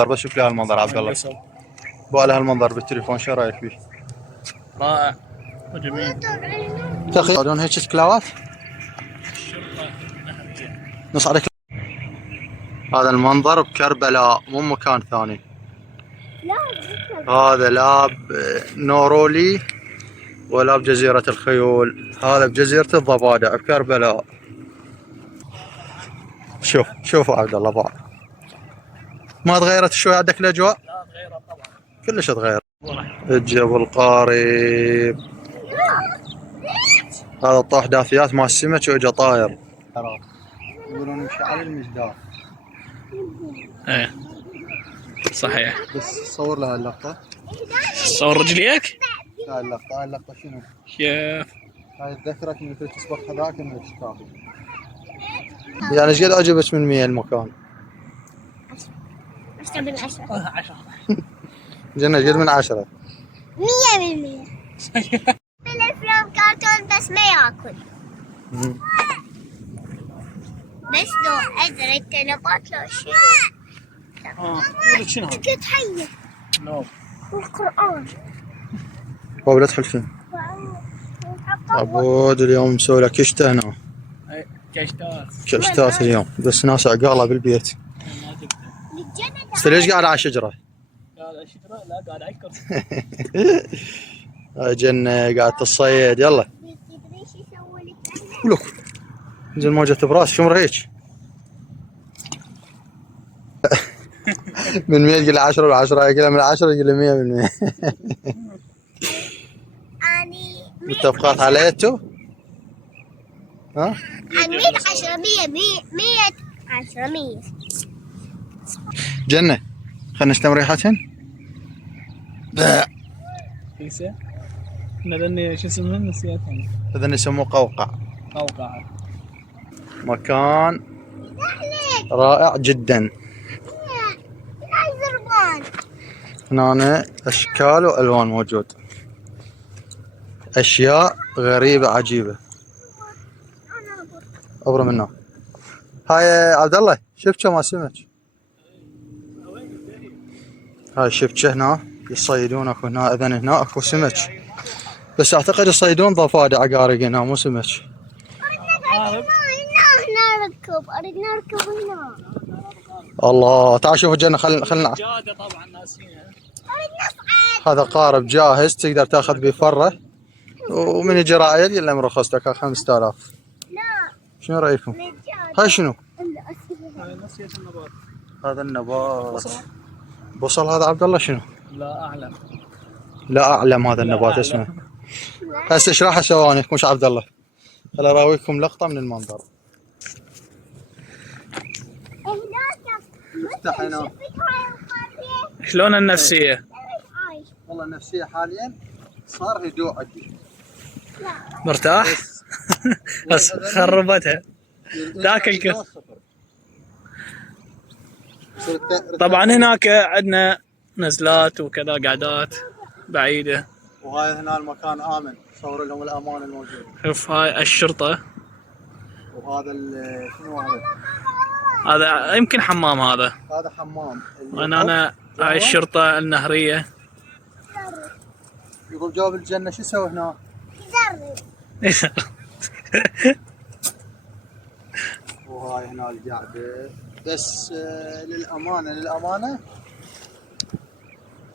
بس شوف لي هالمنظر عبد الله، بقى له هالمنظر بالتليفون، شو رايك فيه؟ رائع وجميل. تاخذون هيك سكلاوات؟ نص عليك. هذا المنظر بكربلاء مو مكان ثاني. هذا لا بنورولي ولا بجزيرة الخيول، هذا بجزيرة الضفادع بكربلاء. شوفوا عبد الله بعد ما تغيرت شوي عندك الاجواء؟ لا تغيرت طبعا، كلش تغير. الجبل قارب، هذا طاح داثيات مال السمك واجا طاير. يقولون يمشي على المجدار. ايه صحيح. بس صور لها اللقطة. صور رجليك؟ هاي اللقطة، هاي اللقطة شنو؟ كيف؟ هاي تذكرك انك تسبق هذاك من الشكاكي. يعني ايش قد عجبك من 100 المكان؟ 10 من 10. 10. جنة قد من 10؟ 100%. بالافلام كرتون بس ما ياكل. بس لو ادرك تلقط له شيء. قولي شنو هذا؟ كنت حيه. نو. والقرآن. بابا لا تحلفين. عبود اليوم مسوي له كشته هنا. اي كشتات. كشتات اليوم، بس ناس عقاله بالبيت. بس ليش قاعد على شجره؟ قاعد على شجره؟ لا قاعد على كرسي. جنة قاعد تصيد. يلا ولك زين ما جت براس شو مرهيك. من 100 يقول 10 و10 يقول من 10 يقول 100%. متفقات على انتو؟ ها؟ عن 100 10 100 100 10 100. جنة خلنا نشتم ريحتهن. كيسه؟ هذني شو اسمهم نسيتهم. هذا يسموه قوقع. قوقعه. مكان رائع جدا. هنا اشكال والوان موجود، اشياء غريبه عجيبه. ابره منه. هاي عبد الله شبكه ما سمك. هاي شبكه هنا يصيدون، اكو هنا اذن هنا اكو سمك، بس اعتقد يصيدون ضفادع عقارق هنا مو سمك. اريد نركب هنا. الله تعال شوف الجنة. خلنا جاده طبعا ناسيها. هذا قارب جاهز تقدر تاخذ بفره، ومن يجي راعي يقول له مرخص لك 5000. لا شنو رايكم؟ هاي شنو؟ نسيت النبات. هذا النبات بصل. هذا عبد الله شنو؟ لا اعلم. لا اعلم هذا النبات اسمه. هسه اشرحها ثواني مش عبد الله. خل اراويكم لقطه من المنظر. افتح هنا. شلون النفسيه؟ والله النفسيه حاليا صار هدوء عندي. مرتاح؟ بس خربتها ذاك الكل. طبعا هناك عندنا نزلات وكذا قعدات بعيده. وهاي هنا المكان امن، صور لهم الامان الموجود. شوف هاي الشرطه. وهذا شنو هذا؟ هذا يمكن حمام. هذا حمام. انا هاي الشرطه النهريه. يقول جواب الجنه شو يسوي هنا؟ وهاي هنا القعده بس للامانه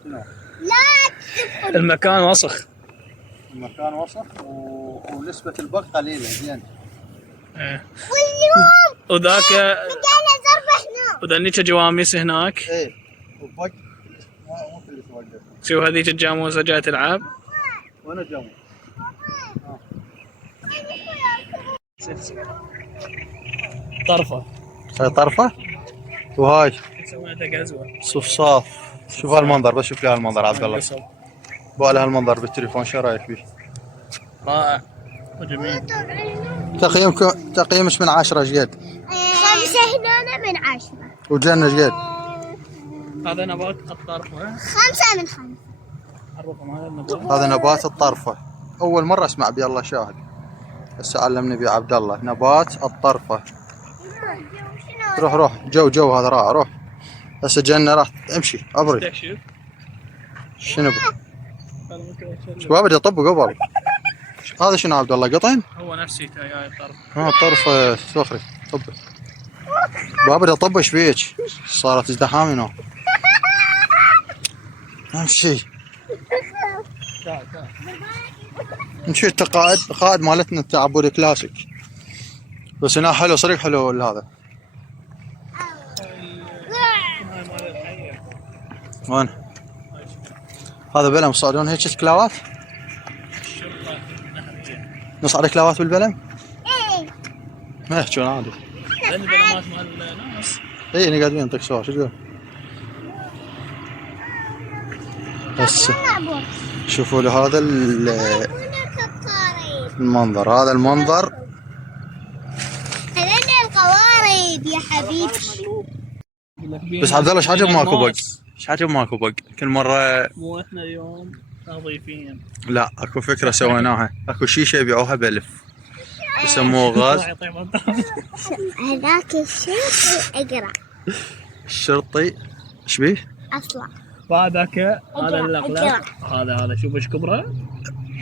شنو؟ لا المكان وسخ. المكان وسخ ونسبه البق قليله زين. واليوم وذاك لقينا زربه هنا. وذنيك جواميس هناك. ايه وبق مو كلش موقف. شوف هذيك الجاموسه جايه تلعب. وين الجاموس؟ طرفه. هاي طرفه. وهاي سوينا قزوه. صفصاف. شوف هالمنظر، بس شوف لي هالمنظر عبد الله. بقى له هالمنظر بالتليفون، شو رايك فيه؟ رائع وجميل. تقييمك من 10 ايش قد؟ 5 هنا من 10. وجنة ايش قد؟ هذا نبات الطرفه. 5 من 5. عرفهم هذا النبات. هذا نبات الطرفه، اول مره اسمع بي الله شاهد. هسه علمني بي عبد الله نبات الطرفه. روح جو هذا رائع. روح هسه جنة راح امشي ابرد. تكشف. شنو هذا ممكن يشيل. شباب بدي اطب قبل. هذا شنو عبد الله قطن؟ هو نفسيته جاي الطرف. ها طرف سخري طب. بابا بدي اطب ايش بيك؟ صارت ازدحام هنا. امشي تعال. نمشي انت قائد مالتنا التعبد كلاسيك. بس هنا حلو صريح حلو هذا. هاي مال الحية. وين؟ هذا بلم صادون هيك كلاوات؟ الشرطة النهرية. نصعد كلاوات بالبلم؟ ايه ما يحجون عادي. لأن البلمات مال الناس. اي انا قاعدين نطق سوا شو تقول؟ بس نلعبوا. شوفوا له هذا هناك القارب. المنظر. هذا المنظر. هذين القوارب يا حبيبي. بس عبد الله ايش عجب ماكو بق؟ ايش عجب ماكو بق؟ كل مره مو احنا اليوم نظيفين. لا اكو فكره سويناها. اكو شيشه يبيعوها ب1000 يسموه غاز. هذاك الشيء اقرا الشرطي ايش بيه؟ اصلا. وهذاك هذا أقرأ. اللقلق. هذا شوف ايش كبره.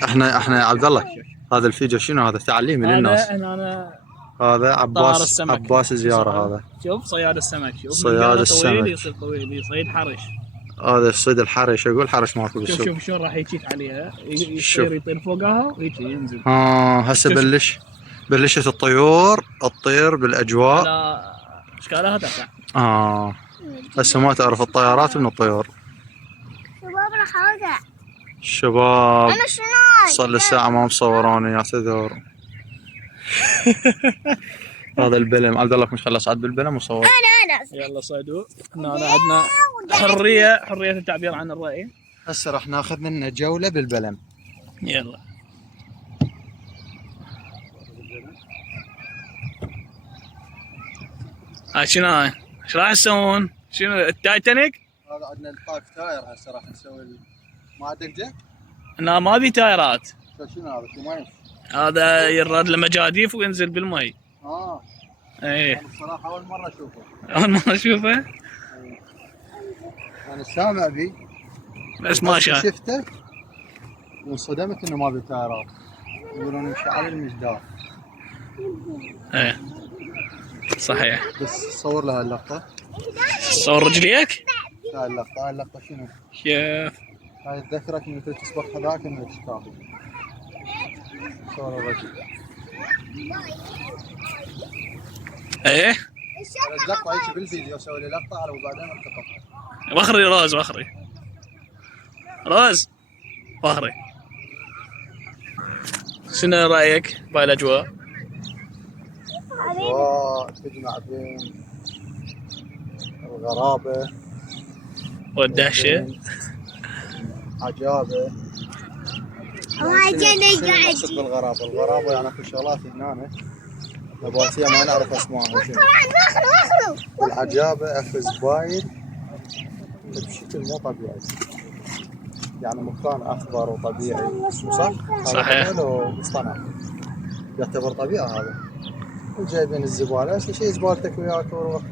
احنا عبد الله هذا الفيديو شنو هذا؟ تعليمي للناس. هذا انا هذا طار عباس السمك. زياره. هذا شوف صياد السمك. شوف صياد رجاله السمك. طويل يصير طويل يصيد حرش. هذا الصيد الحرش. اقول حرش ماكو شوف بالسوق. شوف شلون راح يجيك عليها. شوف. يصير يطير فوقها ويجي ينزل. هسه بلشت الطيور تطير بالاجواء. لا اشكالها تقع. هسه ما تعرف الطيارات من الطيور. شباب راح اوقع. الشباب انا شنو؟ صار الساعة ما مصوروني اعتذر. هذا البلم عبد الله مش خلص صعد بالبلم وصور. انا يلا صيدوا. هنا عندنا حرية التعبير عن الرأي. هسه راح ناخذ لنا جولة بالبلم. يلا. شنو هاي؟ ايش راح تسوون؟ شنو التايتانيك؟ هذا عندنا الطاق تاير. هسه راح نسوي ما عندك جاك؟ لا ما بي تايرات. شنو هذا؟ شو ماي؟ هذا يرد له مجاديف وينزل بالمي. ايه انا بصراحة أول مرة أشوفه. اول ما اشوفه أنا سامع بي بس ما شاف. شفته وانصدمت إنه ما بي تايرات. يقولون يمشي على المجدار. ايه صحيح. بس صور لها اللقطة. صور رجليك؟ هاي اللقطة شنو؟ شوف. هاي تذكرك من تسبق هذاك من الشكاف. صور الرجل. ايه لقطة هيك بالفيديو سوي لي لقطة على وبعدين التقطها. وخري روز وخري. شنو رايك بهالاجواء؟ تجمع بين الغرابة والدهشه. عجابة. ما جاني قاعد. نقصد بالغرابة يعني اكو شغلات هنا نباتية ما نعرف اسمائها شنو. واخروا. والعجابة اكو زباين بشكل مو طبيعي. يعني مكان اخضر وطبيعي صح؟ صحيح. هذا لو مصطنع يعتبر طبيعة هذا. وجايبين الزبالة هسه شي زبالتك وياك وروح.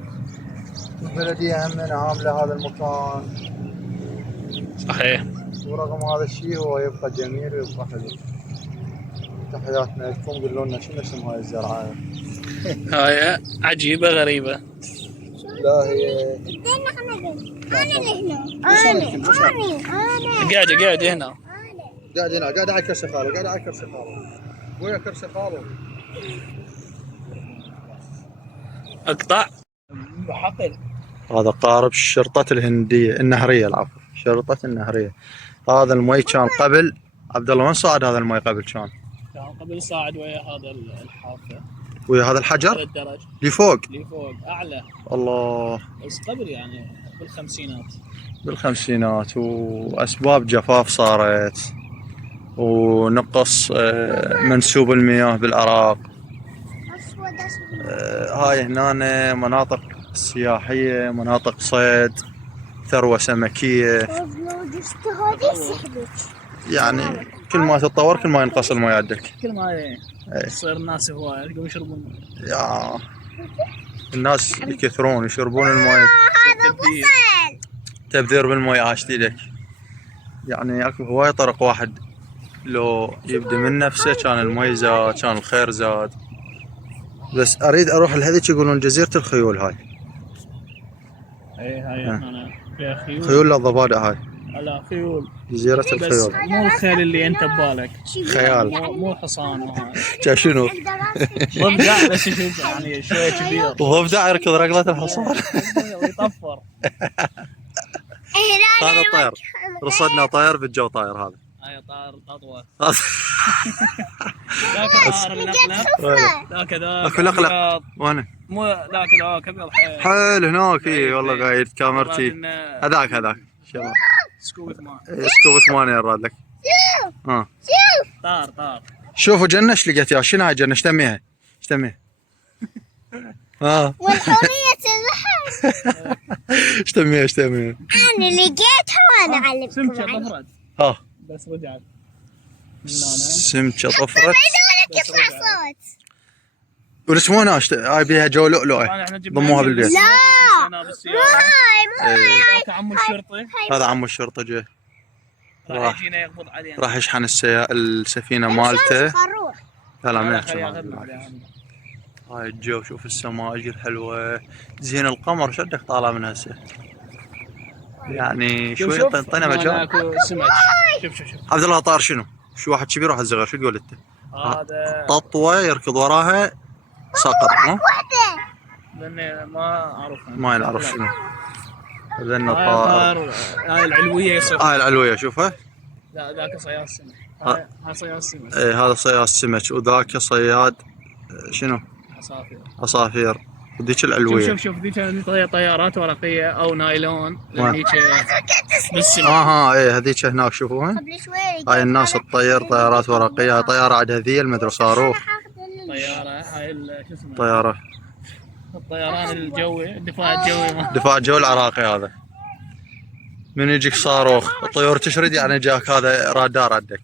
البلدية همنا عاملة هذا المكان. صحيح. ورغم هذا الشيء هو يبقى جميل ويبقى حلو. تحياتنا لكم. قولوا لنا شنو اسم هاي الزرعة؟ هاي عجيبه غريبه. لا هي انا اللي هنا. قاعد هنا. قاعد على كرسي خاله. ويا كرسي خاله. اقطع. حقل. هذا قارب شرطة النهرية العفو. شرطة النهرية. هذا المي كان قبل عبد الله وين صعد هذا المي قبل كان قبل صاعد ويا هذا الحافه. ويا هذا الحجر هذا الدرج اللي فوق. اعلى. الله. بس قبل يعني بالخمسينات. واسباب جفاف صارت ونقص منسوب المياه بالعراق. هاي هنا مناطق سياحية مناطق صيد ثروة سمكية. يعني كل ما تتطور كل ما ينقص المي عندك. كل ما تصير الناس هواية يقوموا يشربون. يا الناس يكثرون يشربون الماي. هذا بصل. تبذير بالماي عاشت لك. يعني اكو هواي طرق واحد لو يبدي من نفسه كان الماي زاد كان الخير زاد. بس اريد اروح لهذيك يقولون جزيرة الخيول هاي. اي هاي هنا فيها خيول. خيول الضفادع هاي. لا خيول. جزيرة بس الخيول. مو الخيل اللي انت ببالك. خيال. مو حصان وهاي. شنو؟ ضفدع بس يعني شويه كبير. ضفدع يركض ركضة الحصان. ويطفر. هذا طير. رصدنا طير بالجو طاير هذا. هاي طائر اطول. ذاك طائر النقله. ذاك اكو لقلق. وين؟ مو ذاك ذاك ابيض حيل هناك. اي والله قايد كاميرتي. هذاك شباب. سكوب 8. سكوب 8 يراد لك. ها طار. شوفوا جنة ايش لقيت يا شنو هاي جنة ايش تميها؟ ايش تميها؟ والحورية البحر. ايش تميها؟ أنا لقيتها وأنا أعلمكم سمكه عنها. طفرت ها بس رجعت. سمكة طفرت. بدونك يطلع صوت. والاسمونها هاي بيها جو لؤلؤة. ضموها بالبيت. لا مو هاي ذاك عمو الشرطي. هذا عمو الشرطة جه راح يجينا يقبض علينا. راح يشحن السفينة مالته. خروف. لا ما خليه يحكي ياخذنا عليها. هاي الجو شوف السماء اجر حلوة. زين القمر شدك طالع من هسه. يعني شوي طينا مجال. اكو سمك. شوف عبد الله طار شنو؟ شو واحد كبير واحد صغير شو تقول انت؟ هذا ططوة يركض وراها صقر. لاني ما اعرفها. ما نعرف شنو. لأنه هاي طار. طار. هاي العلويه يصير. هاي العلوية شوفها. لا ذاك صياد سمك. هاي صياد سمك. ايه هذا صياد سمك وذاك صياد شنو؟ عصافير. وديك العلوية. شوف ذيك طيارات ورقيه او نايلون. هذيك بالسمك. ايه هذيك هناك شوفوها. قبل شوي هاي الناس تطير طيارات ورقية. هاي طيارة عاد هذيل مدري صاروخ. طياره هاي شو اسمه؟ طيارة الطيران الجوي الدفاع الجوي. دفاع الجو العراقي هذا. من يجيك صاروخ الطيور تشرد يعني جاك هذا رادار عندك.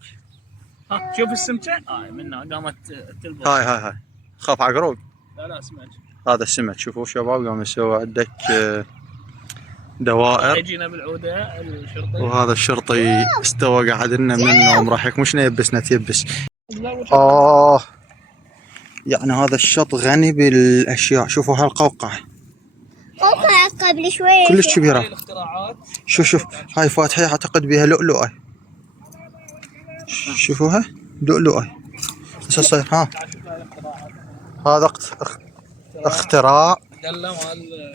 شوف السمكه هاي منها قامت تلبط. هاي خاف عقروب. لا سمك. هذا السمك شوفوا شباب قام يسوي عندك دوائر. يجينا بالعوده الشرطي. وهذا الشرطي استوى قاعد لنا من النوم راح مش يبسنا تيبس. يعني هذا الشط غني بالاشياء. شوفوا هالقوقعة قبل شوي كلش كبيرة. الاختراعات. شوف هاي فاتحة اعتقد بها لؤلؤة. شوفوها لؤلؤة. ايش صاير ها؟ هذا اختراع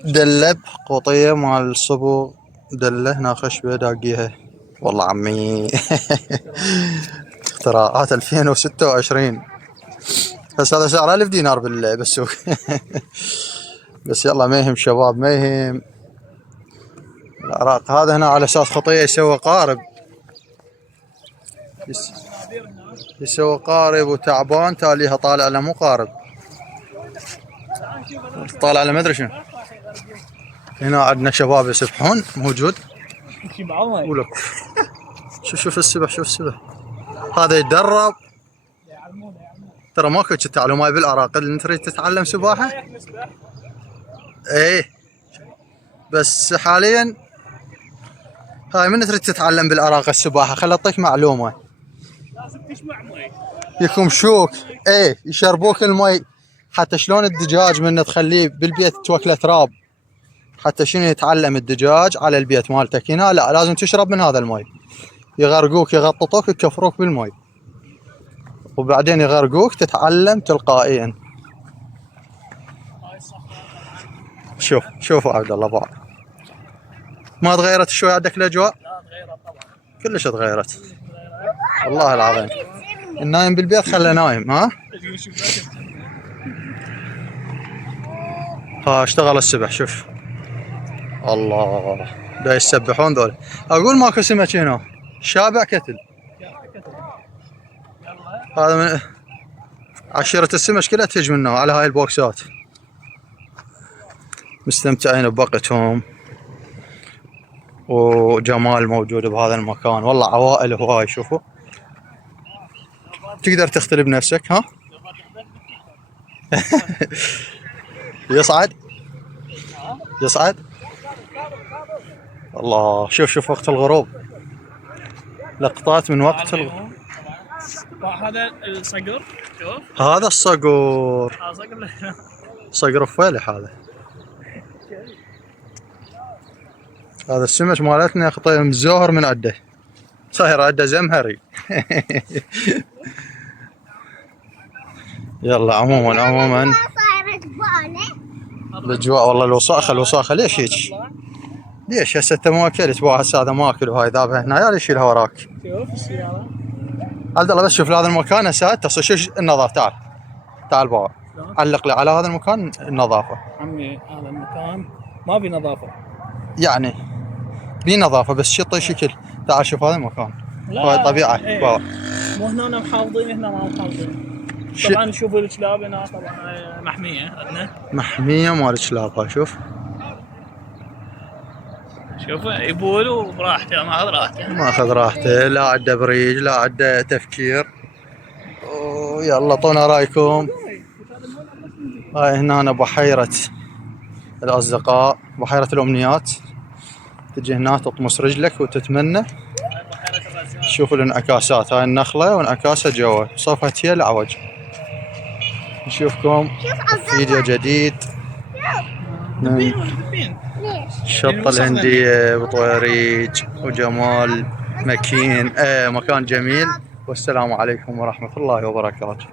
دلة قوطية مال الصبغ. دلة هنا خشبة داقيها. والله عمي اختراعات 2026. بس هذا سعره 1000 دينار بالسوق. بس يلا ما يهم شباب ما يهم. العراق هذا هنا على اساس خطية يسوي قارب. يسوي قارب وتعبان تاليها طالع له مو قارب. طالع له ما ادري شنو. هنا عندنا شباب يسبحون موجود. ولك شوف السبح شوف السبح. هذا يتدرب. ترى ماكو تعلم هاي بالعراق اللي تريد تتعلم سباحة. ايه بس حاليا هاي من تريد تتعلم بالعراق السباحة خل اعطيك معلومة. لازم تشمع مي. يكمشوك ايه يشربوك المي. حتى شلون الدجاج من تخليه بالبيت توكله تراب. حتى شنو يتعلم الدجاج على البيت مالتك هنا لا لازم تشرب من هذا المي. يغرقوك يغططوك يكفروك بالمي. وبعدين يغرقوك تتعلم تلقائيا. شوفوا عبد الله بعض. ما تغيرت شوي عندك الاجواء؟ لا تغيرت طبعا. كلش تغيرت. والله العظيم. النايم بالبيت خله نايم ها؟ اشتغل السبح شوف. الله دا يسبحون ذول. اقول ماكو سمك هنا. شابع كتل. هذا من عشيرة السمك كلها تهج منه على هاي البوكسات. مستمتعين بوقتهم وجمال موجود بهذا المكان. والله عوائل هواي شوفوا. تقدر تختلي بنفسك ها. يصعد يصعد. الله، شوف وقت الغروب، لقطات من وقت الغروب. هذا الصقر، شوف هذا الصقور، صقر صقر فويلح هذا. هذا السمك مالتنا خطيم زهر من عده، صاير عده زمهري. يلا عموما صايرة بانة. الاجواء والله الوساخه ليش هيك؟ ليش هسه انت ما اكلت هسه هذا ماكل وهاي ذابها هنا، يا يشيلها وراك. شوف السيارة. عبد الله بس شوف هذا المكان هسه تصل شو النظافه. تعال بابا علق لي على هذا المكان النظافه. عمي هذا المكان ما في نظافة يعني بي نظافه بس شطي شكل. تعال شوف هذا المكان، هاي طبيعه بابا. مو هنا محافظين، هنا ما محافظين. طبعا شوفوا الكلاب هنا طبعا محمية عندنا، محميه مال الكلاب. هاي شوف يبولوا براحته، ماخذ راحته. ماخذ راحته، لا عنده بريج لا عنده تفكير. يلا طونا رايكم. هاي هنا بحيرة الأصدقاء، بحيرة الأمنيات. تجي هنا تطمس رجلك وتتمنى. شوفوا الانعكاسات، هاي النخلة وانعكاسها جوا، صفت هي العوج. نشوفكم فيديو جديد من ليش؟ الشطة الهندية بطويريج وجمال مكين، مكان جميل. والسلام عليكم ورحمة الله وبركاته.